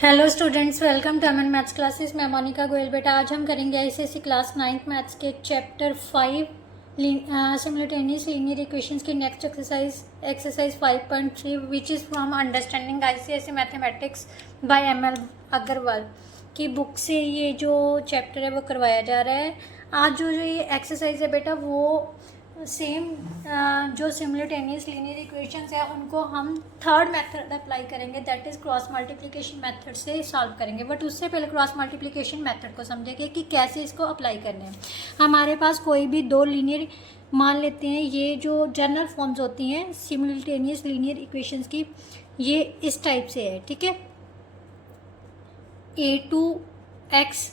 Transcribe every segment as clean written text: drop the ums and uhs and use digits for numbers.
Hello students, welcome to MN maths classes. मैं मोनिका गोयल। बेटा आज हम करेंगे आईसीएसई क्लास 9th मैथ्स के चैप्टर 5 सिमुलेटेनियस लीनियर इक्वेशंस की next exercise 5.3 which is from understanding ICSE mathematics by ML Agrawal की book से ये जो चैप्टर है वो करवाया जा रहा है। आज जो ये एक्सरसाइज है बेटा वो सेम जो सिमुलेटेनियस लीनियर इक्वेशंस है उनको हम थर्ड मेथड अप्लाई करेंगे, that is cross multiplication method से सॉल्व करेंगे। बट उससे पहले क्रॉस मल्टीप्लिकेशन मेथड को समझेंगे कि कैसे इसको अप्लाई करने हैं। हमारे पास कोई भी दो लीनियर मान लेते हैं, ये जो जनरल फॉर्म्स होती हैं सिमुलेटेनियस लीनियर इक्वेशंस की, ये इस टाइप से है, ठीक है। a2x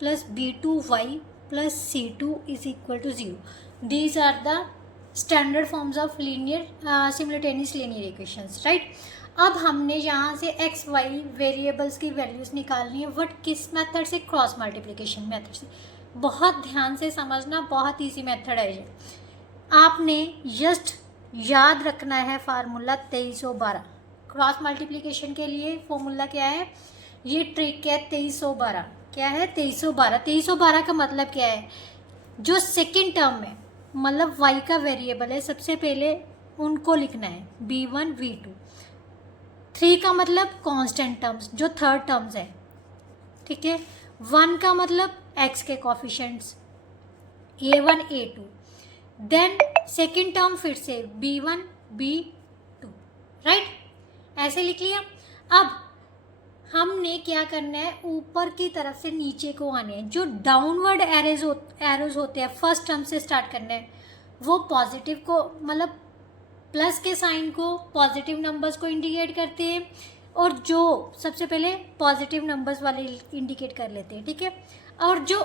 plus b2y plus c2 is equal to 0. These are the standard forms of simultaneous linear equations, right? अब हमने यहाँ से x y वेरिएबल्स की वैल्यूज़ निकालनी है, बट किस मेथड से? क्रॉस मल्टीप्लिकेशन मेथड से। बहुत ध्यान से समझना, बहुत इजी मेथड है ये। आपने जस्ट याद रखना है फार्मूला 2312। क्रॉस मल्टीप्लिकेशन के लिए फॉर्मूला क्या है? ये ट्रिक है 2312। क्या है? 2312। 2312 का मतलब क्या है? जो सेकेंड टर्म है, मतलब y का वेरिएबल है, सबसे पहले उनको लिखना है b1 v2। 3 का मतलब कांस्टेंट टर्म्स, जो थर्ड टर्म्स है, ठीक है। 1 का मतलब x के coefficients a1 a2। Then second term फिर से b1 b2, राइट? ऐसे लिख लिया। अब हमने क्या करना है, ऊपर की तरफ से नीचे को आने हैं। जो डाउनवर्ड एरोज होते हैं फर्स्ट टर्म से स्टार्ट करना है, वो पॉजिटिव को, मतलब प्लस के साइन को, पॉजिटिव नंबर्स को इंडिकेट करते हैं, और जो सबसे पहले पॉजिटिव नंबर्स वाले इंडिकेट कर लेते हैं, ठीक है। और जो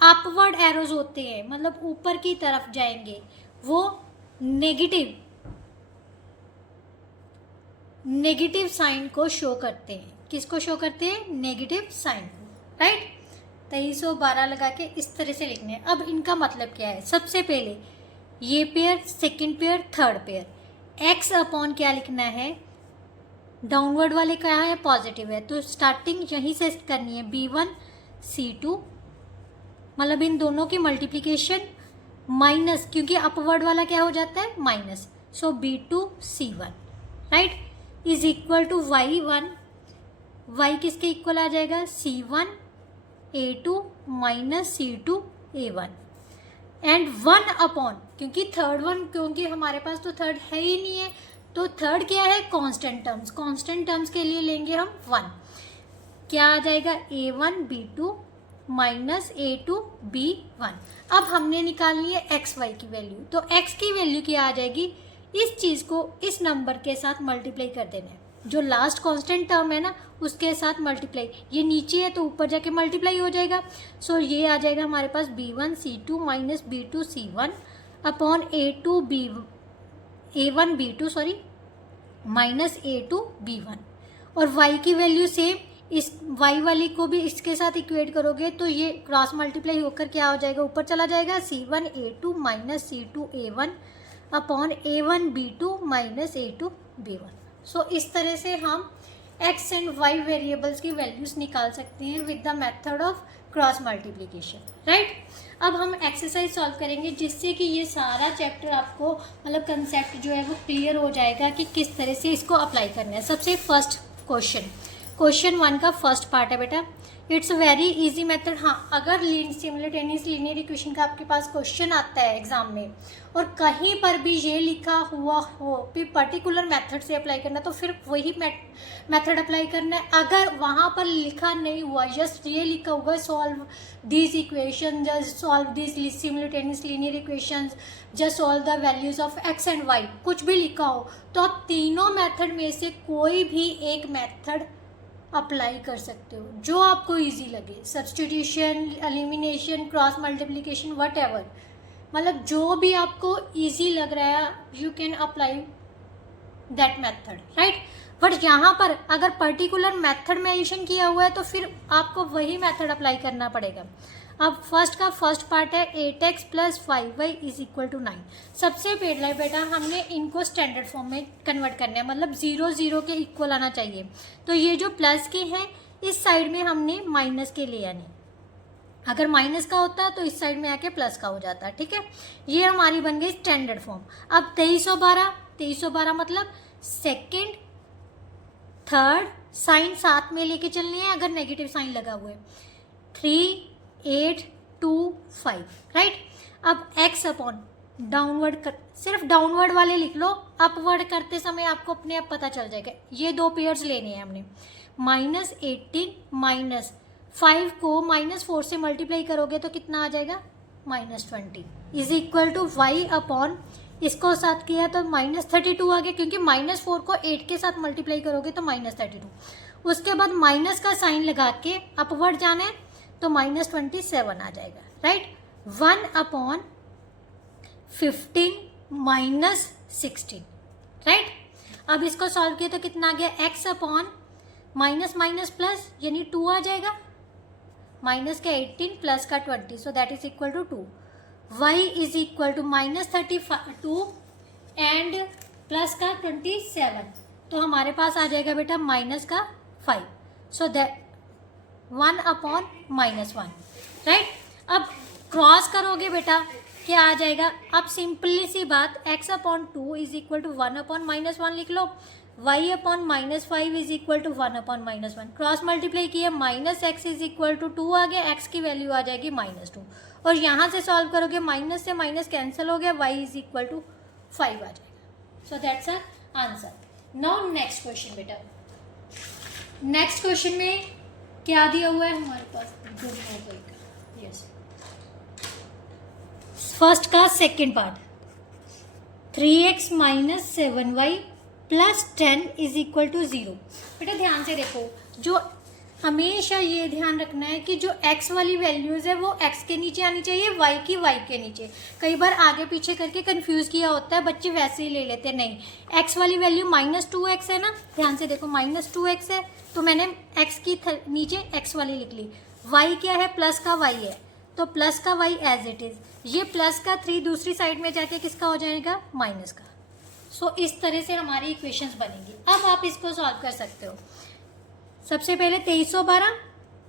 अपवर्ड एरोज होते हैं, मतलब ऊपर की तरफ जाएंगे, वो नेगेटिव साइन को शो करते हैं। किसको शो करते हैं? नेगेटिव साइन को, राइट? 2312 लगा के इस तरह से लिखने हैं। अब इनका मतलब क्या है? सबसे पहले ये pair, second pair, third pair. X upon क्या लिखना है? डाउनवर्ड वाले क्या है? पॉजिटिव है, तो स्टार्टिंग यहीं से करनी है b1 c2, मतलब इन दोनों की मल्टीप्लीकेशन माइनस, क्योंकि अपवर्ड वाला क्या हो जाता है? Minus, so b2 c1, right, is equal to y1। y किसके इक्वल आ जाएगा? c1 a2 minus c2 a1, and 1 upon, क्योंकि थर्ड वन, क्योंकि हमारे पास तो थर्ड है ही नहीं है, तो थर्ड क्या है? Constant terms. कांस्टेंट टर्म्स के लिए लेंगे हम 1। क्या आ जाएगा? a1 b2 minus a2 b1। अब हमने निकालनी है एक्स वाई की वैल्यू, तो x की वैल्यू क्या आ जाएगी? इस चीज़ को इस नंबर के साथ मल्टीप्लाई कर देना है, जो लास्ट कांस्टेंट टर्म है ना उसके साथ मल्टीप्लाई। ये नीचे है तो ऊपर जाके मल्टीप्लाई हो जाएगा। सो ये आ जाएगा हमारे पास b1 c2 minus b2 c1 upon a1 b2 sorry minus a2 b1। और y की वैल्यू सेम, इस y वाली को भी इसके साथ इक्वेट करोगे तो ये क्रॉस मल्टीप्लाई होकर क्या हो जाएगा? ऊपर चला जाएगा c1 a2 minus c2 a1 upon a1 b2 minus a2 b1। सो इस तरह से हम x एंड y वेरिएबल्स की वैल्यूज निकाल सकते हैं with the method of cross multiplication, right? अब हम एक्सरसाइज सॉल्व करेंगे जिससे कि ये सारा चैप्टर आपको, मतलब कंसेप्ट जो है वो क्लियर हो जाएगा कि किस तरह से इसको अप्लाई करना है। सबसे फर्स्ट क्वेश्चन 1 का फर्स्ट पार्ट है बेटा, इट्स वेरी इजी मेथड। हाँ, अगर सिमुलेटेनियस लीनियर इक्वेशन का आपके पास क्वेश्चन आता है एग्जाम में और कहीं पर भी ये लिखा हुआ हो कि पर्टिकुलर मेथड से अप्लाई करना, तो फिर वही मेथड अप्लाई करना है। अगर वहाँ पर लिखा नहीं हुआ, जस्ट ये लिखा हुआ solve this equation, just solve this simultaneous linear equations, just solve the values of X and Y, कुछ भी लिखा हो, तो आप तीनों मेथड में से कोई भी एक मेथड अप्लाई कर सकते हो जो आपको इजी लगे। Substitution, elimination, cross multiplication, what ever, मतलब जो भी आपको इजी लग रहा है you can apply that method, right? But यहाँ पर अगर पर्टिकुलर मेथड मेंशन किया हुआ है तो फिर आपको वही मेथड अप्लाई करना पड़ेगा। अब फर्स्ट का फर्स्ट पार्ट है 8x plus 5y is equal to 9। सबसे पहले बेटा हमने इनको स्टैंडर्ड फॉर्म में कन्वर्ट करना है, मतलब 0 0 के इक्वल आना चाहिए। तो ये जो प्लस के हैं इस साइड में हमने माइनस के ले आने, अगर माइनस का होता तो इस साइड में आके प्लस का हो जाता। ठीक है, ये हमारी बन गई स्टैंडर्ड फॉर्म। अब 2312 मतलब सेकेंड थर्ड साइन साथ में लेके चलने हैं अगर नेगेटिव साइन लगा हुआ है। 3 8 2 5 राइट। अब x अपॉन डाउनवर्ड कर, सिर्फ डाउनवर्ड वाले लिख लो, अपवर्ड करते समय आपको अपने आप पता चल जाएगा। ये दो पेयर्स लेने हैं हमने। -18 माइनस 5 को -4 से मल्टीप्लाई करोगे तो कितना आ जाएगा -20 is equal to y upon, इसको साथ किया तो -32 आ गया, क्योंकि -4 को 8 के साथ मल्टीप्लाई करोगे तो -32। उसके बाद माइनस का साइन लगा के अपवर्ड जाना है तो -27 आ जाएगा राइट। 1 upon 15 minus 16 right. अब इसको सॉल्व किया तो कितना आ गया, x upon minus minus plus यानी 2 आ जाएगा, माइनस का 18 प्लस का 20 so that is equal to 2। y is equal to -32 and plus का 27, तो हमारे पास आ जाएगा बेटा माइनस का 5 सो दैट 1 अपॉन -1 राइट। अब क्रॉस करोगे बेटा क्या आ जाएगा, अब सिंपली सी बात x upon 2 is equal to 1 upon -1 लिख लो, y upon -5 is equal to 1 upon -1। Cross multiply किया -x इज इक्वल टू 2 आ गया, x की वैल्यू आ जाएगी -2 और यहाँ से सॉल्व करोगे माइनस से माइनस कैंसिल हो गया, y इज इक्वल टू 5 आ जाएगा। So that's our answer. Now next question बेटा, नेक्स्ट क्वेश्चन में क्या दिया हुआ है हमारे पास, यस फर्स्ट का second part 3x minus 7y plus 10 is equal to 0। बेटा ध्यान से देखो, जो हमेशा ये ध्यान रखना है कि जो x वाली वैल्यूज़ है वो x के नीचे आनी चाहिए, y की y के नीचे। कई बार आगे पीछे करके कंफ्यूज किया होता है, बच्चे वैसे ही ले लेते हैं। नहीं, x वाली वैल्यू -2x है ना, ध्यान से देखो -2x है तो मैंने x की नीचे x वाली लिख ली। y क्या है, प्लस का y है तो प्लस का y एज इट इज़, ये प्लस का 3 दूसरी साइड में जाके किसका हो जाएगा, माइनस का। सो इस तरह से हमारी इक्वेशंस बनेंगी। अब आप इसको सॉल्व कर सकते हो। सबसे पहले 2312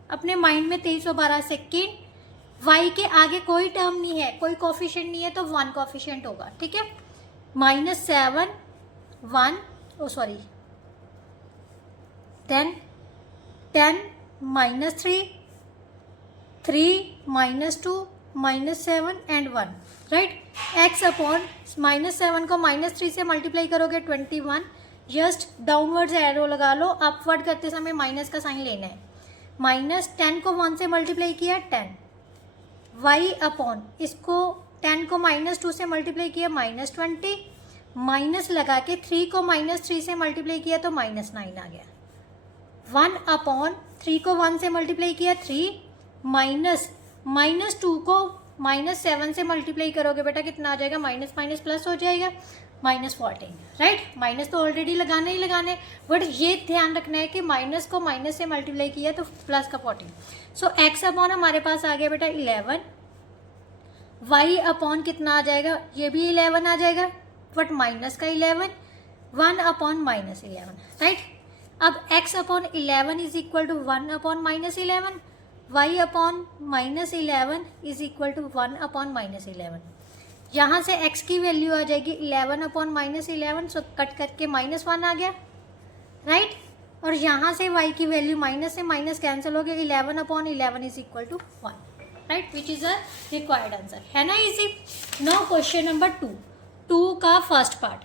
अपने माइंड में 2312 सेकेंड, y के आगे कोई टर्म नहीं है, कोई कोफिशिएंट नहीं है तो 1 कोफिशिएंट होगा। ठीक है, -7 1 then 10 -3 3 -2 -7 and 1 right. x upon -7 को -3 से मल्टीप्लाई करोगे 21, जस्ट डाउनवर्ड्स एरो लगा लो, अपवर्ड करते समय माइनस का साइन लेना है। -10 को 1 से मल्टीप्लाई किया 10, y अपॉन इसको 10 को -2 से मल्टीप्लाई किया -20, माइनस लगा के 3 को -3 से मल्टीप्लाई किया तो -9 आ गया। 1 अपॉन 3 को 1 से मल्टीप्लाई किया 3, -2 को -7 से मल्टीप्लाई करोगे बेटा कितना आ जाएगा, माइनस माइनस प्लस हो जाएगा -14 राइट। माइनस तो ऑलरेडी लगाने ही लगाने, बट ये ध्यान रखना है कि माइनस को माइनस से मल्टीप्लाई किया तो प्लस का 14। सो x अपॉन हमारे पास आ गया बेटा 11, y अपॉन कितना आ जाएगा, ये भी 11 आ जाएगा बट माइनस का 11, 1 अपॉन -11 राइट। अब x upon 11 is equal to 1 upon -11, y upon -11 is equal to 1 upon -11। यहाँ से x की वैल्यू आ जाएगी 11 अपॉन -11, सो कट करके -1 आ गया राइट। और यहाँ से y की वैल्यू माइनस से माइनस कैंसिल हो गया, 11 upon 11 is equal to 1 right, which is a required answer, है ना इजी। नाउ क्वेश्चन नंबर 2 का फर्स्ट पार्ट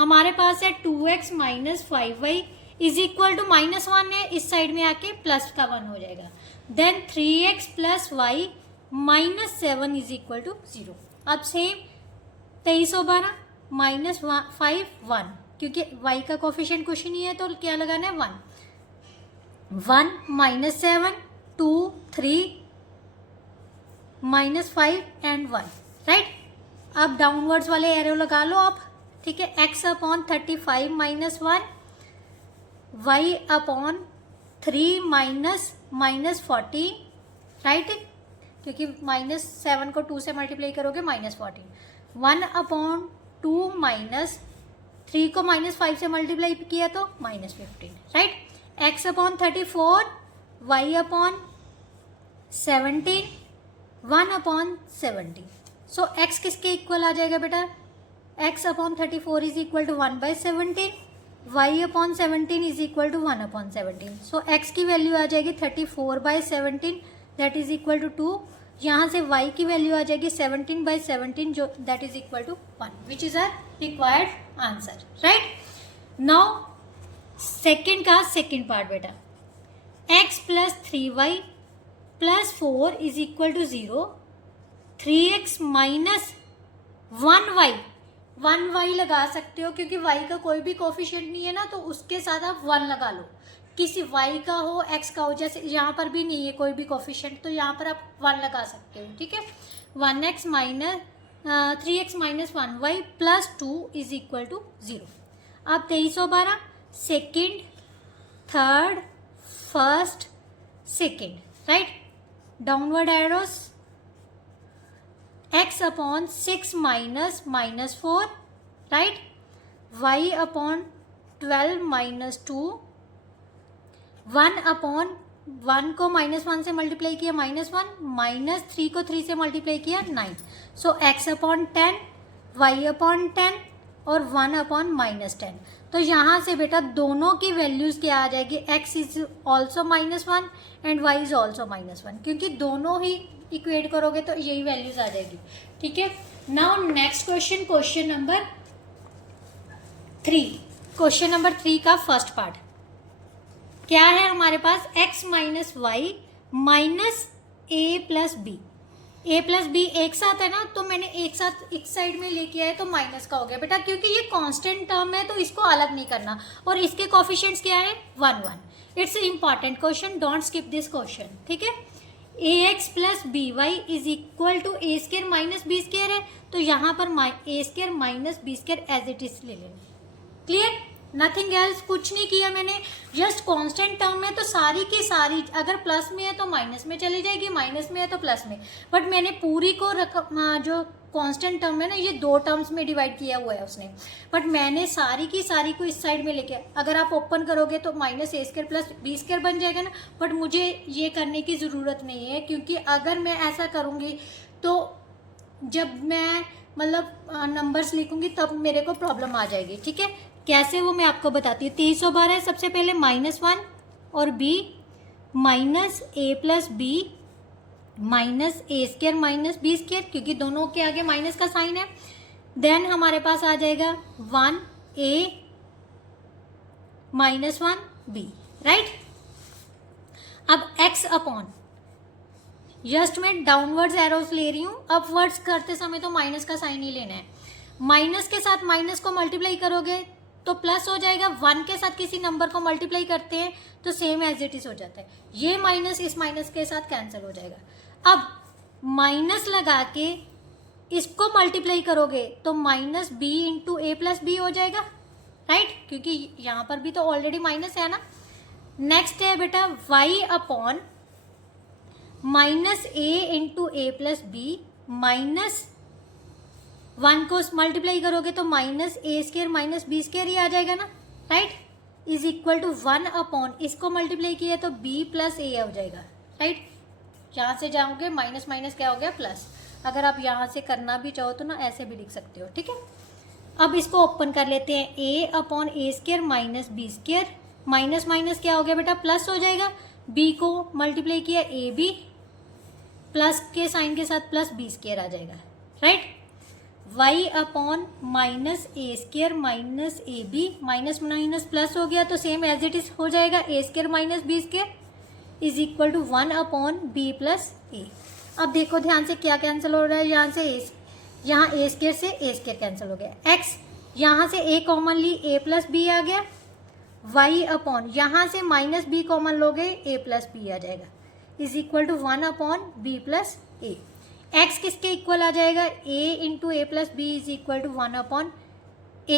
हमारे पास है 2x minus 5y is equal to -1 है, इस साइड में आके प्लस का 1 हो जाएगा। Then 3x plus y -7 is equal to 0। अब सेम 2312 -5 1, क्योंकि y का कोफिशिएंट कुछ नहीं है तो क्या लगाना है 1 -7 2 3 -5 एंड 1 राइट। अब डाउनवर्ड्स वाले एरो लगा लो आप, ठीक है। x upon 35 -1, y upon 3 -14 right. क्योंकि -7 को 2 से मल्टीप्लाई करोगे -14, 1/2 माइनस 3 को -5 से मल्टीप्लाई किया तो -15, right. x/34, y/17, 1/17। So x किसके इक्वल आ जाएगा बेटा, x/34 is equal to 1/17, y/17 is equal to 1/17। So x की वैल्यू आ जाएगी 34/17 दैट इज इक्वल टू 2। यहाँ से y की वैल्यू आ जाएगी 17/17 जो that is equal to 1, which is a required answer, right. Now second का सेकेंड पार्ट बेटा, x + 3y + 4 is equal to 0, 3x - 1y, 1y लगा सकते हो क्योंकि y का कोई भी कोफिशिएंट नहीं है ना, तो उसके साथ आप 1 लगा लो। किसी y का हो x का हो, जैसे यहाँ पर भी नहीं है कोई भी कोफिशिएंट, तो यहाँ पर आप 1 लगा सकते हो, ठीक है। 3x - 1y + 2 is equal to 0। अब 2312 second, third, first, second, right. Downward arrows, x/6 - -4, right, y/12 - 2, 1/1 को -1 से मल्टीप्लाई किया -1, -3 को 3 से मल्टीप्लाई किया 9। सो x/10, y/10 और 1/-10। तो यहाँ से बेटा दोनों की वैल्यूज़ क्या आ जाएगी, x is also -1 and y is also -1, क्योंकि दोनों ही इक्वेट करोगे तो यही वैल्यूज आ जाएगी, ठीक है। Now next question, question number 3। Question number 3 का फर्स्ट पार्ट क्या है हमारे पास, x - y - a + b। a + b एक साथ है ना, तो मैंने एक साथ एक साइड में लेके आए तो माइनस का हो गया बेटा, क्योंकि ये कांस्टेंट टर्म है तो इसको अलग नहीं करना, और इसके कोफिशिएंट्स क्या है 1 1। It's important question, don't skip this question, ठीक है। ax + by is equal to a² - b² है, तो यहाँ पर a² - b² as it is ले लेना, क्लियर, नथिंग एल्स, कुछ नहीं किया मैंने, जस्ट कांस्टेंट टर्म है तो सारी की सारी अगर प्लस में है तो माइनस में चली जाएगी, माइनस में है तो प्लस में, बट मैंने पूरी को जो कांस्टेंट टर्म है ना ये 2 टर्म्स में डिवाइड किया हुआ है उसने, बट मैंने सारी की सारी को इस साइड में लेके, अगर आप ओपन करोगे तो -a² + b² बन जाएगा ना, बट मुझे ये करने की ज़रूरत नहीं है, क्योंकि अगर मैं ऐसा करूँगी तो जब मैं मतलब नंबर्स लिखूँगी तब मेरे को प्रॉब्लम आ जाएगी, ठीक है। कैसे वो मैं आपको बताती हूँ। 312 सबसे पहले -1 और b -a + b -a² - b², क्योंकि दोनों के आगे माइनस का साइन है। देन हमारे पास आ जाएगा 1a - 1b, राइट। अब x/, जस्ट मैं डाउनवर्ड्स एरोस ले रही हूँ, अपवर्ड्स करते समय तो माइनस का साइन ही लेना है। माइनस के साथ माइनस को मल्टीप्लाई करोगे तो प्लस हो जाएगा, 1 के साथ किसी नंबर को मल्टीप्लाई करते हैं तो सेम एज इट इज हो जाता है, ये माइनस इस माइनस के साथ कैंसिल हो जाएगा। अब माइनस लगा के इसको मल्टीप्लाई करोगे तो -b × a + b हो जाएगा, राइट, क्योंकि यहाँ पर भी तो ऑलरेडी माइनस है ना। नेक्स्ट है बेटा y/, -a × a + b, -1 को मल्टीप्लाई करोगे तो -a² - b² ही आ जाएगा ना, राइट, इज इक्वल टू 1/, इसको मल्टीप्लाई किया तो b + a हो जाएगा, राइट। यहाँ से जाओगे माइनस माइनस क्या हो गया प्लस, अगर आप यहाँ से करना भी चाहो तो ना ऐसे भी लिख सकते हो, ठीक है। अब इसको ओपन कर लेते हैं, a/a² - b², माइनस माइनस क्या हो गया बेटा प्लस हो जाएगा, b को मल्टीप्लाई किया ab, प्लस के साइन के साथ प्लस b² आ जाएगा, right. y/, -a² - ab, minus minus plus हो गया तो सेम एज इट इज हो जाएगा, a² - b² is equal to 1/b + a। अब देखो ध्यान से क्या कैंसिल हो रहा है, यहाँ से यहाँ a² से a² कैंसिल हो गया, x यहाँ से a कॉमनली a + b आ गया, y/, यहाँ से -b कॉमन लोगे a + b आ जाएगा, is equal to 1/b + a। x किसके इक्वल आ जाएगा, a × a + b is equal to 1/a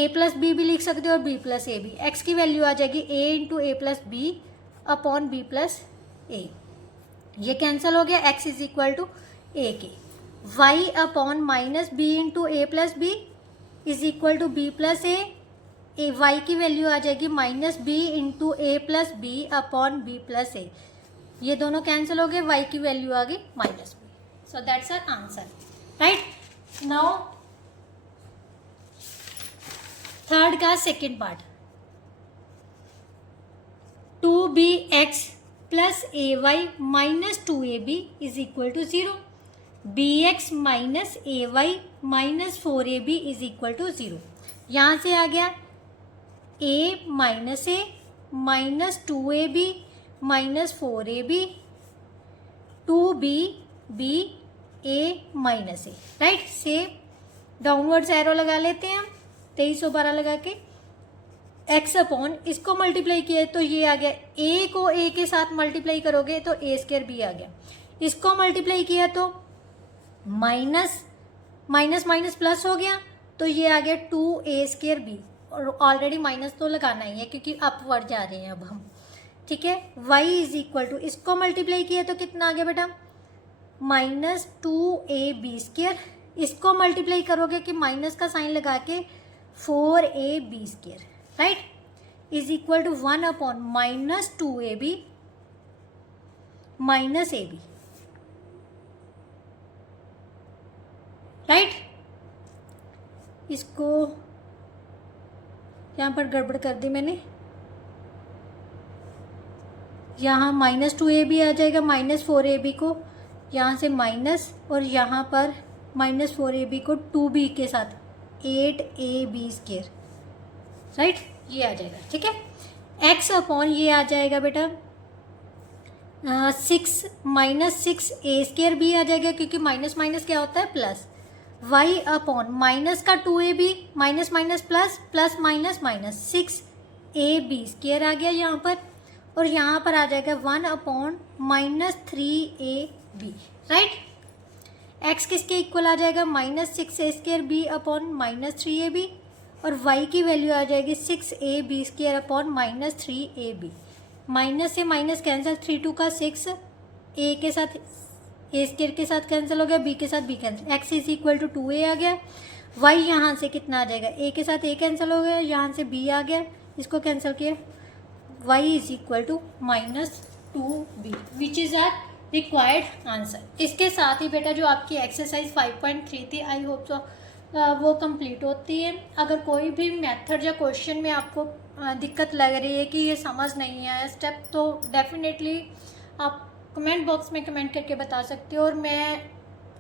+ b भी लिख सकते हो और b + a भी। x की वैल्यू आ जाएगी a × a + b/b + a, ये कैंसिल हो गया, x is equal to A के, Y upon minus B into A plus B is equal to B plus A Y की वैल्यू आ जाएगी minus B into A plus B upon B plus A, ये दोनों cancel हो गए, Y की value आ गई minus B. So that's our answer, right. Now third का second part, 2bx plus A Y minus 2ab is equal to 0, bx minus A Y minus 4ab is equal to 0. यहाँ से आ गया a minus A minus 2ab minus 4ab 2b b a minus A, right. से downwards arrow लगा लेते हैं हम 2312 लगा के, x अपॉन इसको मल्टीप्लाई किया तो ये आ गया, a को a के साथ मल्टीप्लाई करोगे तो a स्क्वायर b आ गया, इसको मल्टीप्लाई किया तो माइनस माइनस माइनस प्लस हो गया तो ये आ गया 2a स्क्वायर b, और ऑलरेडी माइनस तो लगाना ही है क्योंकि अपवर्ड जा रहे हैं अब हम, ठीक है. y इज इक्वल टू इसको मल्टीप्लाई किया तो कितना आ गया बेटा माइनस 2ab स्क्वायर, इसको मल्टीप्लाई करोगे कि माइनस का साइन लगा के 4ab square, right, is equal to 1 upon minus 2ab minus ab, right. इसको यहाँ पर गड़बड़ कर दी मैंने, यहाँ माइनस 2ab आ जाएगा, माइनस 4ab को यहाँ से माइनस, और यहाँ पर माइनस 4ab को 2b के साथ 8ab स्क्वायर, राइट, ये आ जाएगा, ठीक है. x अपॉन ये आ जाएगा बेटा 6 माइनस 6a स्क्वायर भी आ जाएगा क्योंकि माइनस माइनस क्या होता है प्लस, y अपॉन माइनस का 2ab minus minus plus plus minus minus 6ab square आ गया यहाँ पर, और यहाँ पर आ जाएगा 1 upon minus 3ab, right. x किसके इक्वल आ जाएगा minus 6a square b upon minus 3ab, और y की वैल्यू आ जाएगी 6ab square upon minus 3ab, minus से माइनस कैंसिल, 3 2 का 6, a के साथ a स्क्वायर के साथ कैंसिल हो गया, b के साथ b cancel, x is equal to 2a आ गया, y यहाँ से कितना आ जाएगा, a के साथ a कैंसिल हो गया, यहाँ से b आ गया, इसको कैंसिल किया, y is equal to minus 2b which is our required answer. इसके साथ ही बेटा जो आपकी एक्सरसाइज 5.3 थी, आई होप सो वो कंप्लीट होती है. अगर कोई भी मेथड या क्वेश्चन में आपको दिक्कत लग रही है कि ये समझ नहीं आया स्टेप, तो डेफिनेटली आप कमेंट बॉक्स में कमेंट करके बता सकते हो, और मैं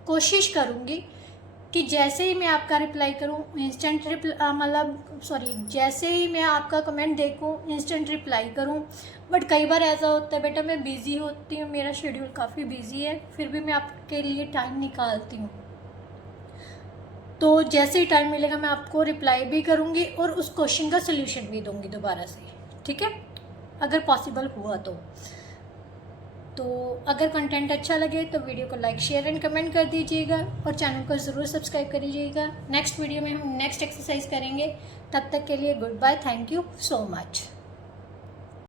कोशिश करूँगी कि जैसे ही मैं आपका रिप्लाई करूँ इंस्टेंट मतलब जैसे ही मैं आपका कमेंट देखूँ इंस्टेंट रिप्लाई करूँ. बट कई बार ऐसा होता है बेटा मैं बिज़ी होती हूँ, मेरा शेड्यूल काफ़ी बिज़ी है, फिर भी मैं आपके लिए टाइम निकालती हूँ. तो जैसे ही टाइम मिलेगा मैं आपको रिप्लाई भी करूँगी और उस क्वेश्चन का सल्यूशन भी दूँगी दोबारा से, ठीक है, अगर पॉसिबल हुआ तो अगर कंटेंट अच्छा लगे तो वीडियो को लाइक शेयर एंड कमेंट कर दीजिएगा, और चैनल को ज़रूर सब्सक्राइब कर दीजिएगा. नेक्स्ट वीडियो में हम नेक्स्ट एक्सरसाइज करेंगे, तब तक के लिए goodbye, thank you so much.